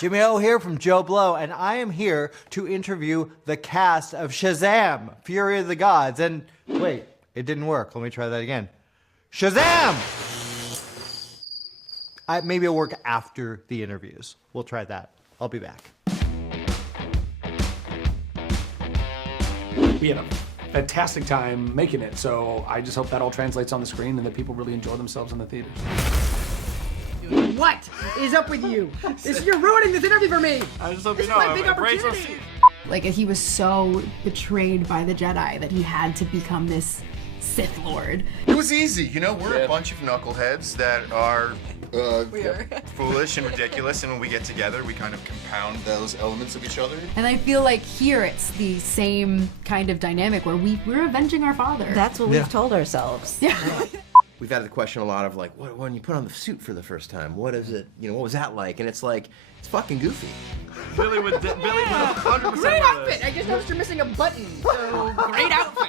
Jimmy O here from Joblo, and I am here to interview the cast of Shazam! Fury of the Gods. And wait, it didn't work. Let me try that again. Shazam! Maybe it'll work after the interviews. We'll try that. I'll be back. We had a fantastic time making it, so I just hope that all translates on the screen and that people really enjoy themselves in the theaters. What is up with you? You're ruining this interview for me! I just hope this you is know, my big opportunity! Like, he was so betrayed by the Jedi that he had to become this Sith Lord. It was easy, you know, we're a bunch of knuckleheads that are foolish and ridiculous, and when we get together, we kind of compound those elements of each other. And I feel like here it's the same kind of dynamic where we're avenging our father. That's what we've told ourselves. Yeah. We've had the question a lot of like, when you put on the suit for the first time, what is it, what was that like? And it's like, it's fucking goofy. Billy would 100% Great outfit! I just noticed you're missing a button, so great outfit!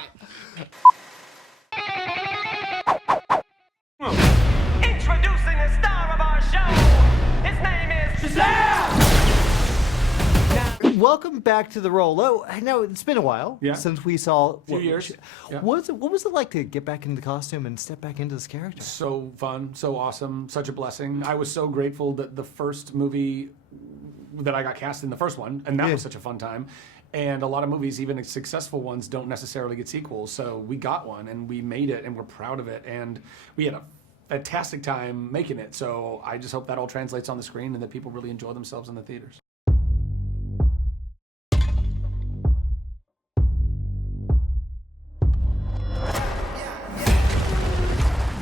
Introducing the star of our show. His name is Shazam! Welcome back to the role. Oh, now it's been a while since we saw. Few years. Yeah. What was it like to get back into the costume and step back into this character? So fun, so awesome, such a blessing. I was so grateful that the first movie that I got cast in, the first one, and that was such a fun time. And a lot of movies, even successful ones, don't necessarily get sequels. So we got one, and we made it, and we're proud of it. And we had a fantastic time making it. So I just hope that all translates on the screen and that people really enjoy themselves in the theaters.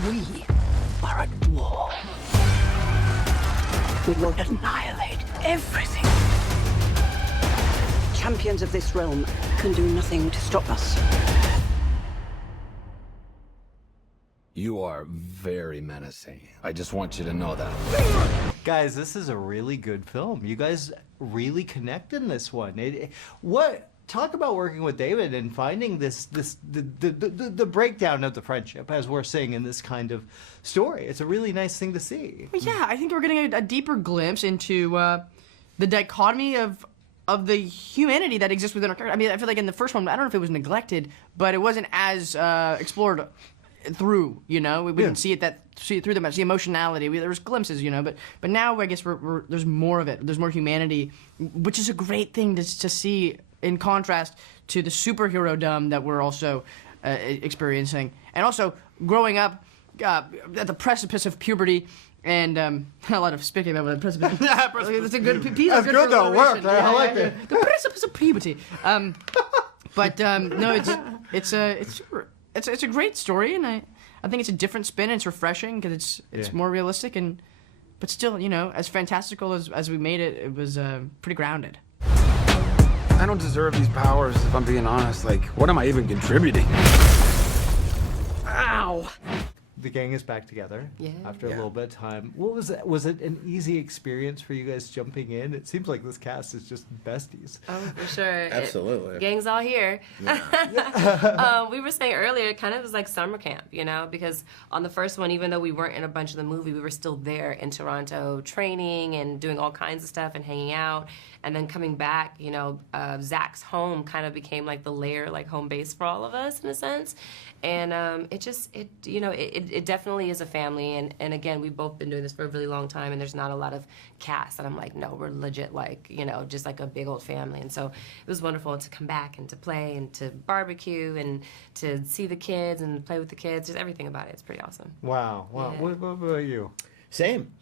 We are at war. We will annihilate everything. Champions of this realm can do nothing to stop us. You are very menacing. I just want you to know that. Guys, this is a really good film. You guys really connect in this one. Talk about working with David and finding the breakdown of the friendship as we're seeing in this kind of story. It's a really nice thing to see. Yeah, I think we're getting a deeper glimpse into the dichotomy of the humanity that exists within our character. I mean, I feel like in the first one, I don't know if it was neglected, but it wasn't as explored through. We didn't see it through the emotionality. There was glimpses, but now I guess there's more of it. There's more humanity, which is a great thing to see. In contrast to the superhero-dom that we're also experiencing. And also, growing up at the precipice of puberty, and a lot of speaking about the precipice. It's a good piece. That's good though, it worked. I like it. The precipice of puberty. No, it's a great story, and I think it's a different spin, and it's refreshing, because it's more realistic, but still, as fantastical as we made it, it was pretty grounded. I don't deserve these powers, if I'm being honest. Like, what am I even contributing? Ow! The gang is back together after a little bit of time. What was it? Was it an easy experience for you guys jumping in? It seems like this cast is just besties. Oh, for sure. Absolutely. Gang's all here. Yeah. We were saying earlier, it kind of was like summer camp, because on the first one, even though we weren't in a bunch of the movie, we were still there in Toronto training and doing all kinds of stuff and hanging out. And then coming back, Zach's home kind of became like the lair, like home base for all of us in a sense. And it definitely is a family. And again, we've both been doing this for a really long time, and there's not a lot of cast. And I'm like, no, we're legit like, just like a big old family. And so it was wonderful to come back and to play and to barbecue and to see the kids and play with the kids. Just everything about it. It's pretty awesome. Wow. Yeah. What about you? Same.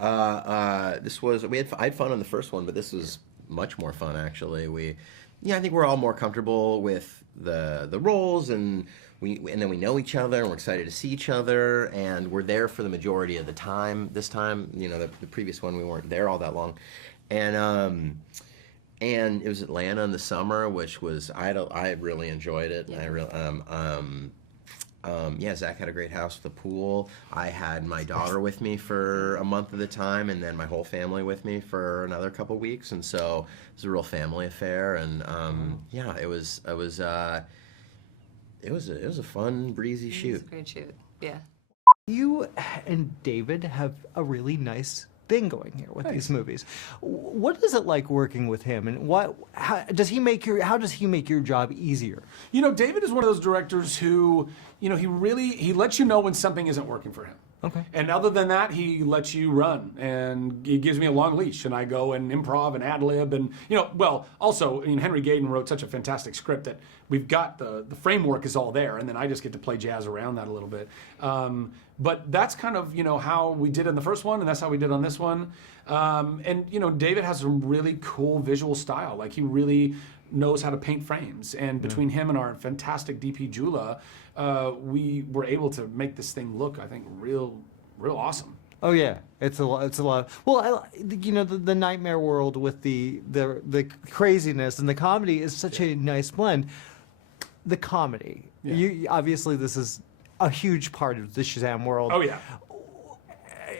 I had fun on the first one, but this was much more fun actually. I think we're all more comfortable with the roles, and then we know each other, and we're excited to see each other, and we're there for the majority of the time. This time, the previous one we weren't there all that long, and it was Atlanta in the summer, which was I really enjoyed it. Yeah. Zach had a great house with a pool. I had my daughter with me for a month at a time, and then my whole family with me for another couple weeks, and so it was a real family affair. And it was a fun, breezy shoot. It was a great shoot. Yeah. You and David have a really nice thing going here with these movies. What is it like working with him, and how does he make your job easier? You know, David is one of those directors who, you know, he lets you know when something isn't working for him. Okay. And other than that, he lets you run, and he gives me a long leash, and I go and improv and ad lib, and also, I mean, Henry Gayden wrote such a fantastic script that we've got the framework is all there, and then I just get to play jazz around that a little bit. But that's kind of, you know, how we did in the first one, and that's how we did on this one. And you know, David has a really cool visual style. Like, he really knows how to paint frames, and between him and our fantastic DP Jula, we were able to make this thing look, I think, real awesome. Oh yeah, it's a lot. Well, the nightmare world with the craziness and the comedy is such a nice blend. The comedy, obviously, this is a huge part of the Shazam world. Oh yeah.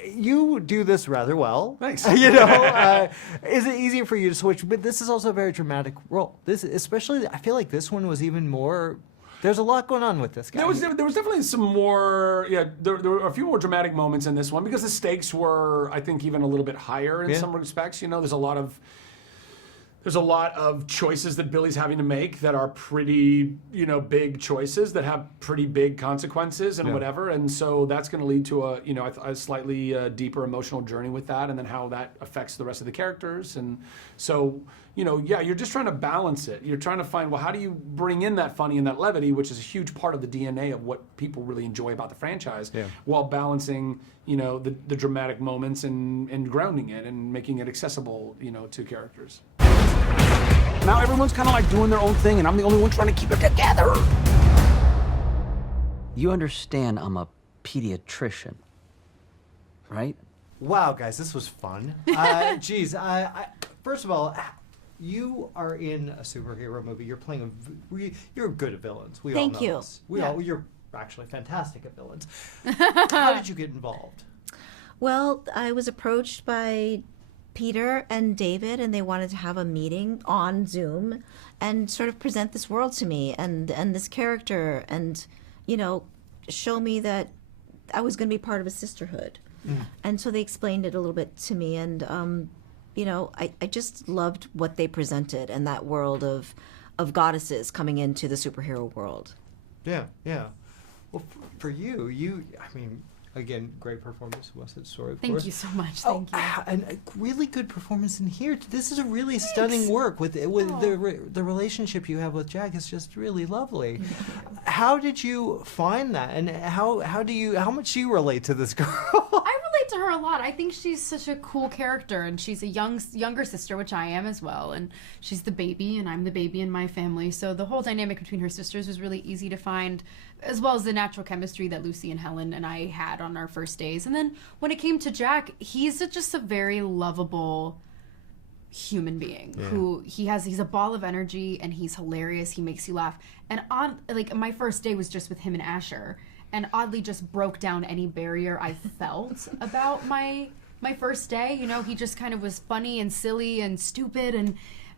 You do this rather well. Thanks. You know, is it easier for you to switch? But this is also a very dramatic role. This, especially, I feel like this one was even more. There's a lot going on with this guy. There was definitely some more. Yeah, there were a few more dramatic moments in this one because the stakes were, I think, even a little bit higher in some respects. You know, there's a lot of choices that Billy's having to make that are pretty, you know, big choices that have pretty big consequences and whatever. And so that's going to lead to a slightly deeper emotional journey with that, and then how that affects the rest of the characters. And so, you know, you're just trying to balance it. You're trying to find, well, how do you bring in that funny and that levity, which is a huge part of the DNA of what people really enjoy about the franchise, while balancing, you know, the dramatic moments and grounding it and making it accessible, you know, to characters. Now everyone's kind of like doing their own thing, and I'm the only one trying to keep it together. You understand I'm a pediatrician, right? Wow, guys, this was fun. First of all, you are in a superhero movie. You're playing you're good at villains. We all know this. You're actually fantastic at villains. How did you get involved? Well, I was approached by Peter and David, and they wanted to have a meeting on Zoom and sort of present this world to me and this character, and, you know, show me that I was going to be part of a sisterhood. And so they explained it a little bit to me, and you know, I just loved what they presented and that world of goddesses coming into the superhero world. Yeah. Well, for you, I mean, again, great performance, West Side Story, of course. Thank you so much. Thank you. And a really good performance in here. This is a really stunning work with the relationship you have with Jack is just really lovely. How did you find that, and how much do you relate to this girl? I relate to her a lot. I think she's such a cool character, and she's a younger sister, which I am as well, and she's the baby, and I'm the baby in my family. So the whole dynamic between her sisters was really easy to find, as well as the natural chemistry that Lucy and Helen and I had on our first days. And then when it came to Jack, he's just a very lovable human being who he's a ball of energy, and he's hilarious. He makes you laugh. And my first day was just with him and Asher, and oddly just broke down any barrier I felt about my first day. You know, he just kind of was funny and silly and stupid,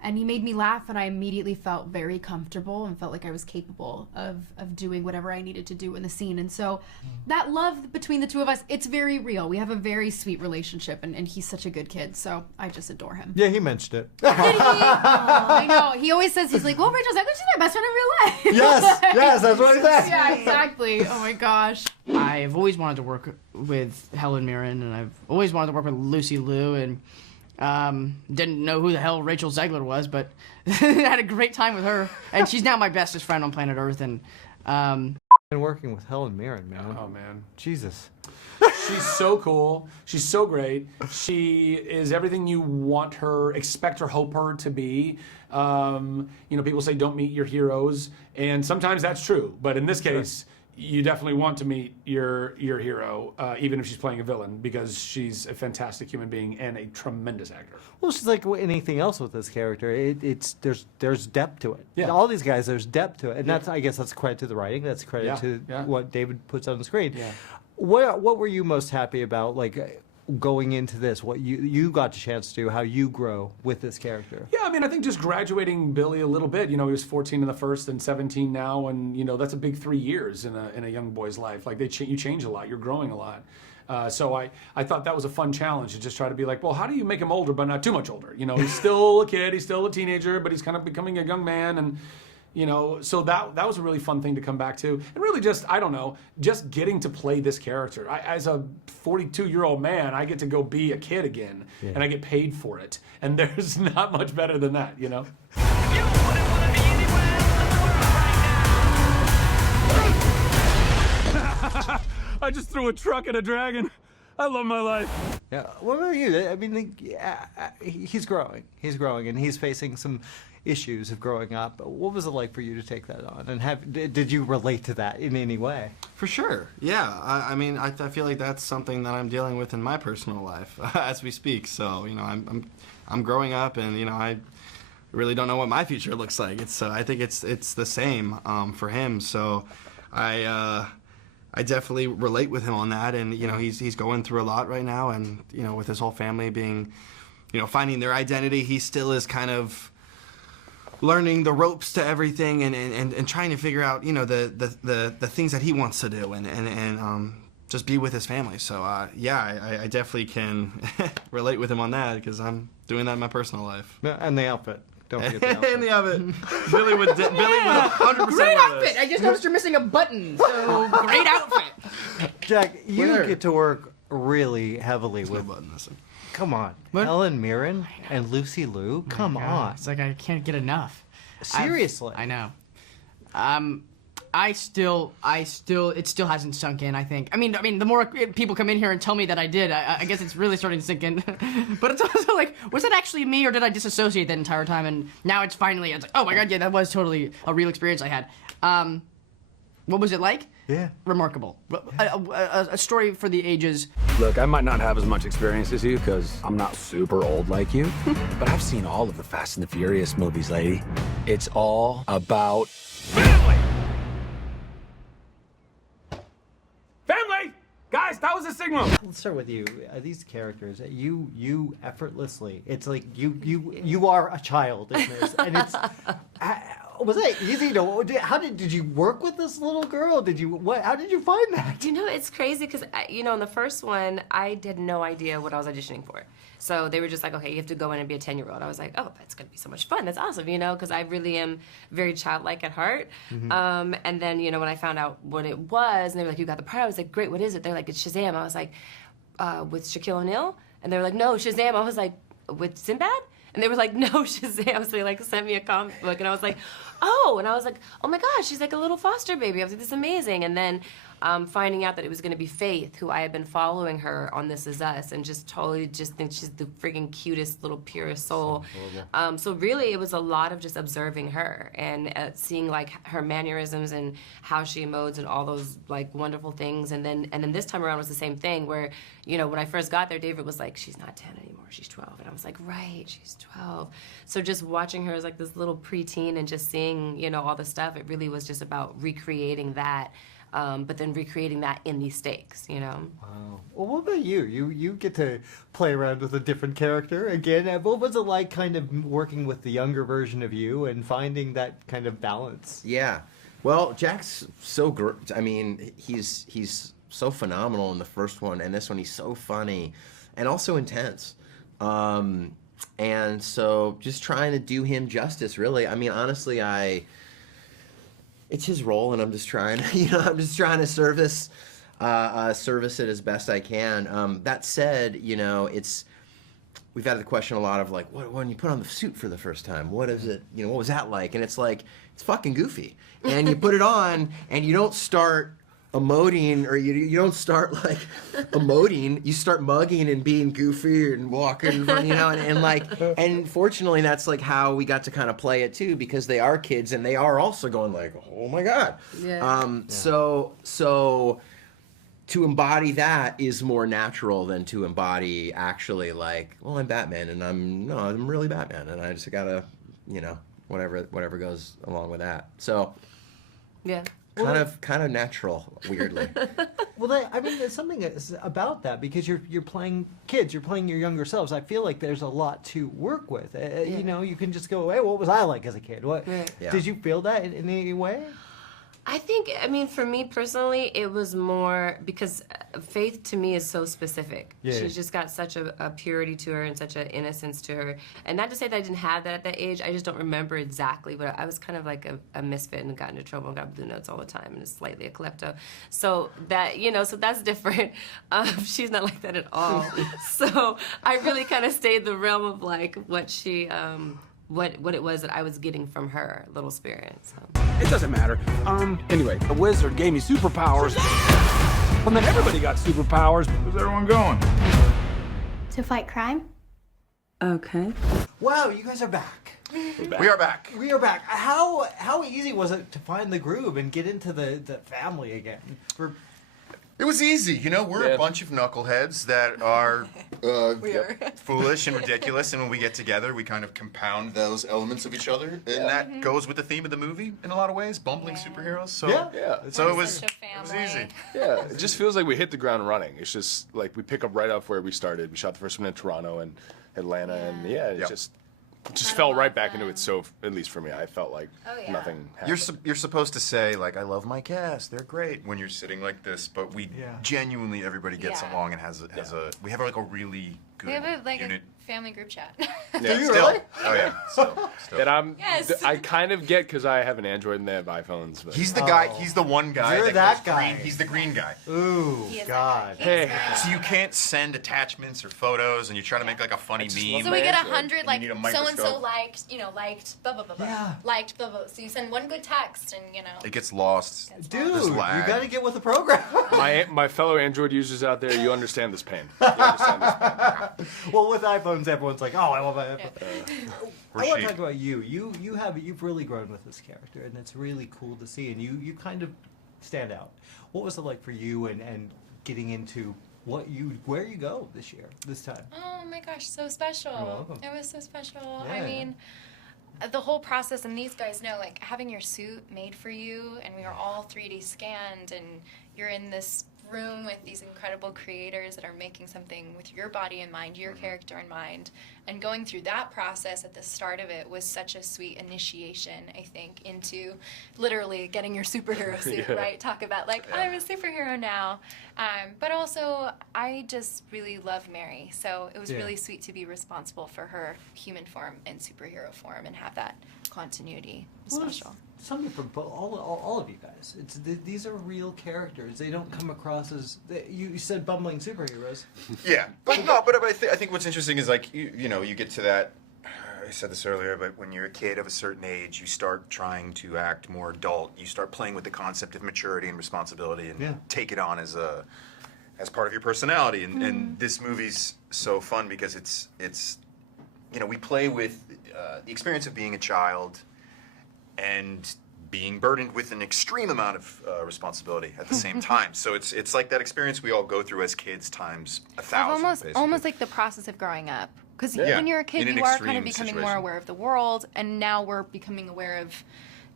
and he made me laugh, and I immediately felt very comfortable and felt like I was capable of doing whatever I needed to do in the scene. And so that love between the two of us, it's very real. We have a very sweet relationship, and he's such a good kid, so I just adore him. Yeah, he mentioned it. Did he? I know. He always says, he's like, well, Rachel Zegler, she's my best friend in real life. Yes, that's what he said. Yeah, exactly. Oh my gosh. I've always wanted to work with Helen Mirren, and I've always wanted to work with Lucy Liu, and didn't know who the hell Rachel Zegler was, but had a great time with her, and she's now my bestest friend on planet Earth. And been working with Helen Mirren, man. Oh man, Jesus. She's so cool. She's so great. She is everything you want her, expect her, hope her to be. You know, people say don't meet your heroes, and sometimes that's true. But in this case, you definitely want to meet your hero, even if she's playing a villain, because she's a fantastic human being and a tremendous actor. Well, she's like anything else with this character. There's depth to it. Yeah. All these guys, there's depth to it, and I guess that's credit to the writing. That's credit to Yeah. what David puts on the screen. Yeah. What were you most happy about, like, going into this? What you got a chance to do? How you grow with this character? Yeah, I mean, I think just graduating Billy a little bit. You know, he was 14 in the first and 17 now, and you know that's a big 3 years in a young boy's life. Like you change a lot, you're growing a lot. So I thought that was a fun challenge to just try to be like, well, how do you make him older but not too much older? You know, he's still a kid, he's still a teenager, but he's kind of becoming a young man, and you know, so that was a really fun thing to come back to. And really just, I don't know, just getting to play this character. As a 42-year-old man, I get to go be a kid again, and I get paid for it. And there's not much better than that, you know? I just threw a truck at a dragon. I love my life. Yeah. What about you? I mean, he's growing. He's growing, and he's facing some issues of growing up. What was it like for you to take that on? And did you relate to that in any way? For sure, yeah. I mean, I feel like that's something that I'm dealing with in my personal life as we speak. So, you know, I'm growing up, and you know, I really don't know what my future looks like. I think it's the same for him. So, I definitely relate with him on that, and you know, he's going through a lot right now, and you know, with his whole family being, you know, finding their identity, he still is kind of learning the ropes to everything, and trying to figure out, you know, the things that he wants to do, and just be with his family. So yeah, I definitely can relate with him on that, because I'm doing that in my personal life. And the outfit. Don't forget the outfit. And the outfit. Billy would 100% Great wear outfit! this. I just noticed you're missing a button, so great outfit! Jack, you get to work really heavily There's with... no button missing. Come on. What? Helen Mirren and Lucy Liu? Come on. It's like I can't get enough. Seriously. I know. It still hasn't sunk in, I think. I mean, the more people come in here and tell me that I did, I guess it's really starting to sink in. But it's also like, was it actually me, or did I disassociate that entire time? And now it's finally, it's like, oh my god, yeah, that was totally a real experience I had. What was it like? Yeah. Remarkable. A story for the ages. Look, I might not have as much experience as you because I'm not super old like you, but I've seen all of the Fast and the Furious movies, lady. It's all about family! Family! Guys, that was a signal! Let's start with you. These characters, you effortlessly, it's like you are a child in this, and it's... Was that easy to? How did you work with this little girl? How did you find that? You know, it's crazy because you know, in the first one, I had no idea what I was auditioning for. So they were just like, okay, you have to go in and be a 10-year-old. I was like, oh, that's gonna be so much fun. That's awesome, you know, because I really am very childlike at heart. Mm-hmm. And then, you know, when I found out what it was, and they were like, you got the part. I was like, great, what is it? They're like, it's Shazam. I was like, with Shaquille O'Neal? And they were like, no, Shazam. I was like, with Sinbad? And they were like, no, Shazam. So they like sent me a comic book, and I was like, oh, and I was like, oh my gosh, she's like a little foster baby. I was like, this is amazing. And then finding out that it was going to be Faith, who I had been following her on This Is Us, and just totally just think she's the freaking cutest little purest soul. So really, it was a lot of just observing her and seeing like her mannerisms and how she emotes and all those like wonderful things. And then this time around was the same thing, where, you know, when I first got there, David was like, she's not 10 anymore, she's 12. And I was like, right, she's 12. So just watching her as like this little preteen and just seeing, you know, all the stuff, it really was just about recreating that. But then recreating that in these stakes, you know. Wow. Well, what about you? You get to play around with a different character again. What was it like, kind of working with the younger version of you and finding that kind of balance? Yeah. Well, Jack's so great. I mean, he's so phenomenal in the first one, and this one he's so funny, and also intense. And so just trying to do him justice, really. I mean, honestly, it's his role, and I'm just trying, I'm just trying to service it as best I can. That said, you know, we've had the question a lot of like, when you put on the suit for the first time, what is it, you know, what was that like? And it's like, it's fucking goofy. And you put it on, and you don't start emoting, or you don't start like emoting, you start mugging and being goofy and walking, you know, and fortunately that's like how we got to kind of play it too, because they are kids and they are also going like, oh my god. So to embody that is more natural than to embody actually like, well, I'm Batman, and I'm really Batman, and I just gotta, you know, whatever goes along with that. So yeah. Kind of natural, weirdly. Well, I mean, there's something about that, because you're playing kids, you're playing your younger selves. I feel like there's a lot to work with. You know, you can just go, hey, what was I like as a kid? What did you feel that in any way? I think, I mean, for me personally, it was more because Faith to me is so specific. Yeah. She's just got such a purity to her and such an innocence to her. And not to say that I didn't have that at that age, I just don't remember exactly. But I was kind of like a misfit and got into trouble and got blue notes all the time and is slightly a klepto. So that, so that's different. She's not like that at all. So I really kind of stayed the realm of like what she, what it was that I was getting from her little spirit. So. It doesn't matter. Anyway, the wizard gave me superpowers. And then everybody got superpowers. Where's everyone going? To fight crime? Okay. Wow, you guys are back. We are back. We are back. How easy was it to find the groove and get into the family again? It was easy. We're a bunch of knuckleheads that are foolish and ridiculous, and when we get together, we kind of compound those elements of each other, and that goes with the theme of the movie in a lot of ways, bumbling superheroes. So, so it was easy. Yeah, it just feels like we hit the ground running. It's just like we pick up right off where we started. We shot the first one in Toronto and Atlanta, and it just fell right back into it. So at least for me, I felt like nothing happened. You're supposed to say like I love my cast, they're great when you're sitting like this, but we genuinely everybody gets along and has a we have like a really good We have a unit. family group chat. Do you really? Oh yeah. Still. And I kind of get because I have an Android and they have iPhones. But. He's the guy. He's the one guy. You're that that guy. Green. He's the green guy. Ooh, God. Hey. So you can't send attachments or photos, and you try to make like a funny meme. So we get 100 and you need a so and so microscope. liked blah blah blah blah. Yeah. Liked blah blah. So you send one good text and It gets lost. Dude, There's you lag. got to get with the program. My fellow Android users out there, you understand this pain. You understand this pain. Well, with iPhones, everyone's like, "Oh, I love my iPhone." I want Rashid. to talk about you. You've really grown with this character, and it's really cool to see. And you kind of stand out. What was it like for you and getting into where you go this time? oh my gosh, so special. You're welcome. It was so special. Yeah. I mean, the whole process, and these guys know, like having your suit made for you, and we are all 3D scanned, and you're in this room with these incredible creators that are making something with your body in mind, your character in mind, and going through that process at the start of it was such a sweet initiation, I think, into literally getting your superhero suit, right? Talk about like, I'm a superhero now. But also, I just really love Mary, so it was really sweet to be responsible for her human form and superhero form and have that continuity. It was special. Something from all of you guys. These are real characters. They don't come across as you said bumbling superheroes. Yeah, but I think what's interesting is like you get to that. I said this earlier, but when you're a kid of a certain age, you start trying to act more adult. You start playing with the concept of maturity and responsibility, and take it on as part of your personality. And this movie's so fun because it's we play with the experience of being a child and being burdened with an extreme amount of responsibility at the same time. So it's like that experience we all go through as kids times 1,000. Almost like the process of growing up. Because Yeah. when you're a kid, In an you are kind extreme of becoming more situation. aware of the world, and now we're becoming aware of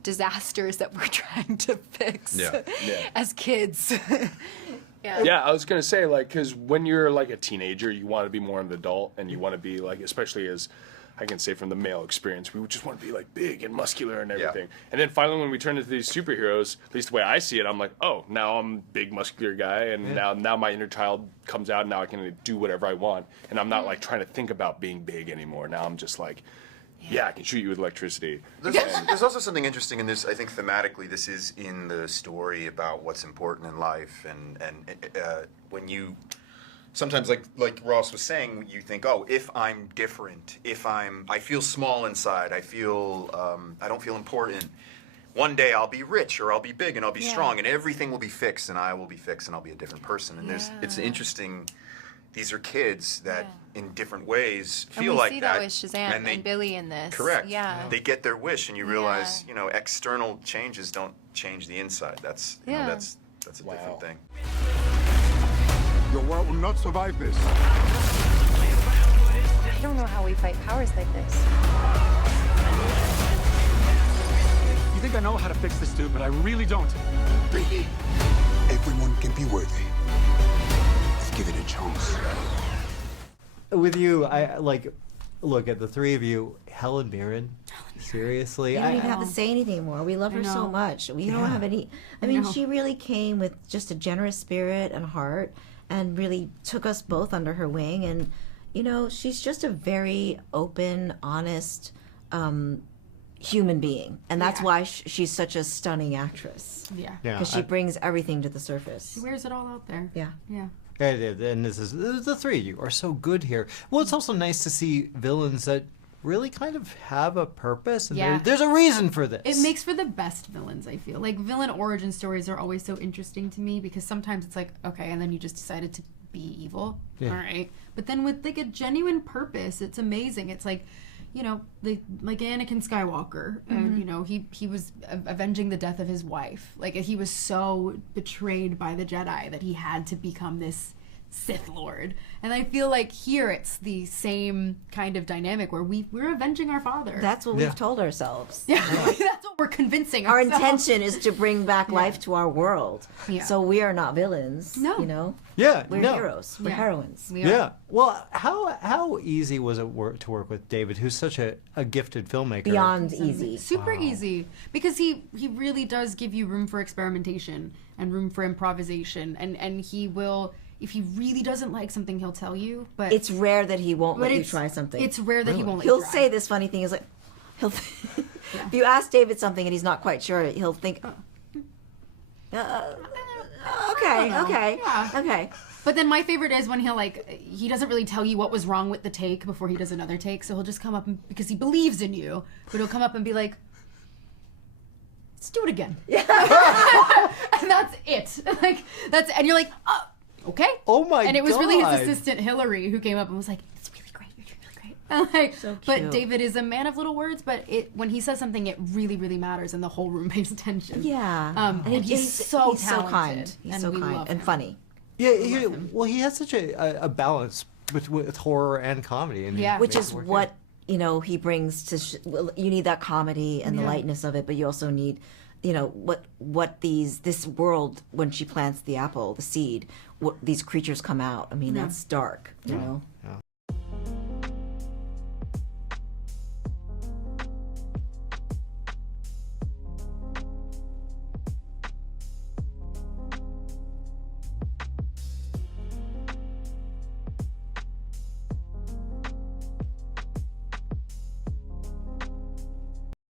disasters that we're trying to fix as kids. Yeah, I was gonna say like because when you're like a teenager, you want to be more of an adult, and you want to be like, especially as I can say from the male experience, we would just want to be like big and muscular and everything. And then finally, when we turn into these superheroes, at least the way I see it, I'm like, oh, now I'm a big muscular guy, and now my inner child comes out, and now I can do whatever I want, and I'm not like trying to think about being big anymore. Now I'm just like, I can shoot you with electricity. There's also something interesting in this. I think thematically, this is in the story about what's important in life, and when you. Sometimes, like Ross was saying, you think, oh, if I'm different, I feel small inside, I don't feel important. One day I'll be rich, or I'll be big, and I'll be strong, and everything will be fixed, and I will be fixed, and I'll be a different person. And it's interesting. These are kids that, in different ways, feel like that. And we see that with Shazam and Billy in this. Correct. Yeah. They get their wish, and you realize, external changes don't change the inside. That's that's a different thing. Your world will not survive this. I don't know how we fight powers like this. You think I know how to fix this dude, but I really don't. Really? Everyone can be worthy. Let's give it a chance. With you, I like look at the three of you, Helen Mirren. Seriously, We don't even have to say anything anymore. We love her so much. We don't have any. I mean, she really came with just a generous spirit and heart, and really took us both under her wing. And you know, she's just a very open, honest human being, and that's why she's such a stunning actress. Yeah, because she brings everything to the surface. She wears it all out there. Yeah. And this is the three of you are so good here. Well, it's also nice to see villains that really kind of have a purpose, and there's a reason for this. It makes for the best villains, I feel. Like, villain origin stories are always so interesting to me, because sometimes it's like, okay, and then you just decided to be evil. Yeah. All right. But then with, like, a genuine purpose, it's amazing. It's like, you know, like Anakin Skywalker, and, you know, he was avenging the death of his wife. Like, he was so betrayed by the Jedi that he had to become this Sith Lord. And I feel like here it's the same kind of dynamic where we're avenging our father. That's what we've told ourselves. Yeah, that's what we're convincing Our ourselves. intention is to bring back life to our world. Yeah. So we are not villains. No. You know? Yeah, We're no. heroes. We're Yeah. heroines. We are. Yeah. Well, how easy was it to work with David, who's such a gifted filmmaker? Beyond easy. Super easy, because he really does give you room for experimentation and room for improvisation, and he will, if he really doesn't like something, he'll tell you. But It's rare that he won't but let you it's- try something. It's rare that he won't let He'll you try. say this funny thing. He's like, if you ask David something and he's not quite sure, he'll think, okay. But then my favorite is when he doesn't really tell you what was wrong with the take before he does another take, so he'll just come up and, because he believes in you, but he'll come up and be like, let's do it again. And that's it. And you're like, oh, okay. Oh my god. And it was really his assistant Hillary who came up and was like, it's really great, you're doing really great. And So cute. but David is a man of little words, but when he says something, it really, really matters, and the whole room pays attention. Yeah. And he's so he's so talented, kind. He's and so we kind love and him. funny. Yeah, he has such a balance with horror and comedy, and Yeah. Which makes is it work what, out. you know, he brings to, well, you need that comedy and the lightness of it, but you also need, you know, what this world, when she plants the apple, the seed, what these creatures come out. I mean, that's dark, you know? Yeah.